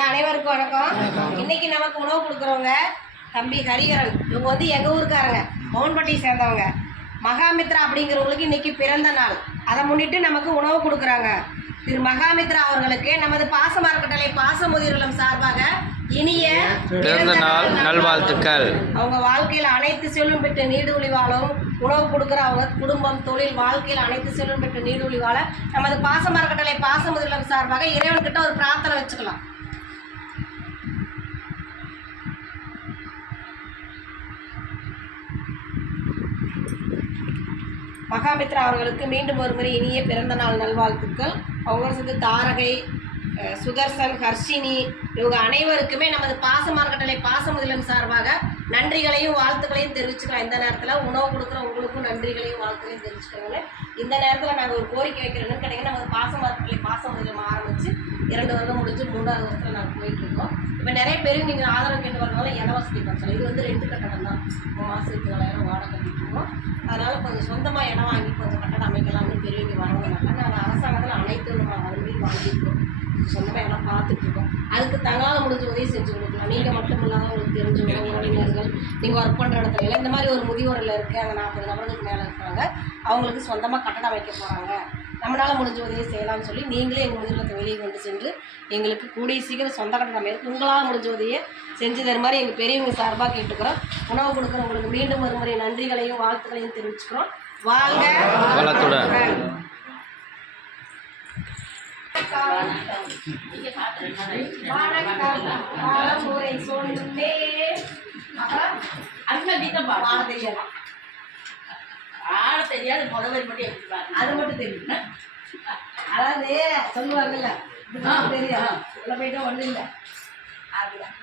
அனைவருக்கும் வணக்கம். இன்னைக்கு நமக்கு உணவு கொடுக்குறவங்க தம்பி ஹரிகரன். இவங்க வந்து எங்கள் ஊருக்காரங்க, மவுன்பட்டியை சேர்ந்தவங்க. மகாமித்ரா அப்படிங்கிறவங்களுக்கு இன்னைக்கு பிறந்த நாள். அதை முன்னிட்டு நமக்கு உணவு கொடுக்குறாங்க. திரு மகாமித்ரா அவர்களுக்கு நமது பாசமரக்கட்டளை பாசமுதிர்களும் சார்பாக இனிய பிறந்த நாள் நல்வாழ்த்துக்கள். அவங்க வாழ்க்கையில் அனைத்து செல்வம் பெற்று நீடூழி வாழும். உணவு கொடுக்குற அவங்க குடும்பம், தொழில், வாழ்க்கையில் அனைத்து செல்வம் பெற்று நீடூழி வாழ நமது பாசமரக்கட்டளை பாசமுதிர்களும் சார்பாக இறைவன்கிட்ட ஒரு பிரார்த்தனை வச்சுக்கலாம். மகாமித்ரா அவர்களுக்கு மீண்டும் ஒரு முறை இனிய பிறந்த நாள் நல்வாழ்த்துக்கள். அவங்க சேர்ந்து தாரகை, சுதர்சன், ஹர்ஷினி இவங்க அனைவருக்குமே நமது பாசமரக்கட்டளை பாசமுதிர்களும் சார்பாக நன்றிகளையும் வாழ்த்துக்களையும் தெரிவிச்சுக்கலாம். இந்த நேரத்தில் உணவு கொடுக்குற உங்களுக்கும் நன்றிகளையும் வாழ்த்துக்களையும் தெரிவிச்சுக்கோங்க. இந்த நேரத்தில் நாங்கள் ஒரு கோரிக்கை வைக்கிறோன்னு கேட்டிங்கன்னா, நமது பாசமரக்கட்டளை பாசமுதிர்களும் ஆரம்பித்து 2 வருடம் முடிஞ்சு 3வது வருஷத்தில் நாங்கள் போயிட்டுருக்கோம். இப்போ நிறைய பேர் நீங்கள் ஆதரவு கேட்டு வரனால இட வசதி பிரச்சனை. இது வந்து 2 கட்டடம் தான், மாதத்துக்கு 9,000 வாடகை கட்டிட்டுருக்கோம். அதனால் கொஞ்சம் சொந்தமாக இடம் வாங்கி கொஞ்சம் கட்டடம் அமைக்கலாம்னு பெரியவங்க வரவங்கனால நாங்கள் அரசாங்கத்தில் அனைத்து அனுமதியும் வாங்கியிருக்கோம். சொந்தமாக இடம் பார்த்துட்ருக்கோம். அதுக்கு தங்களால் முடிஞ்ச உதவி செஞ்சு கொடுக்கலாம். நீங்கள் மட்டும் இல்லாத உங்களுக்கு தெரிஞ்சவங்க, உறவினர்கள், நீங்கள் ஒர்க் பண்ணுற இடத்துல இல்லை, இந்த மாதிரி ஒரு முதியோரில் இருக்குது, அங்கே 40 நபர்களுக்கு மேலே இருக்கிறாங்க, அவங்களுக்கு சொந்தமாக கட்டடம் அமைக்க போகிறாங்க, நம்மளால் முடிஞ்ச உதவி செய்யலாம்னு சொல்லி நீங்களே எங்கள் முதியோரத்தை வெளியே கொண்டு சென்று எங்களுக்கு கூடிய சீக்கிரம் சொந்த கட்டடம் அமைக்க உங்களால் முடிஞ்ச உதவியை செஞ்சு தர மாதிரி எங்கள் பெரியவங்க சார்பாக கேட்டுக்கிறோம். உணவு கொடுக்குறவங்களுக்கு மீண்டும் ஒரு முறை நன்றிகளையும் வாழ்த்துக்களையும் தெரிவிச்சுக்கிறோம். வாழ்க வளத்துடன். தெரியாது, அது மட்டும் தெரியும். அதாவது சொல்லுவாங்கல்ல, தெரியும் உள்ள போயிட்டா ஒன்றும் இல்லை. அப்படிதான்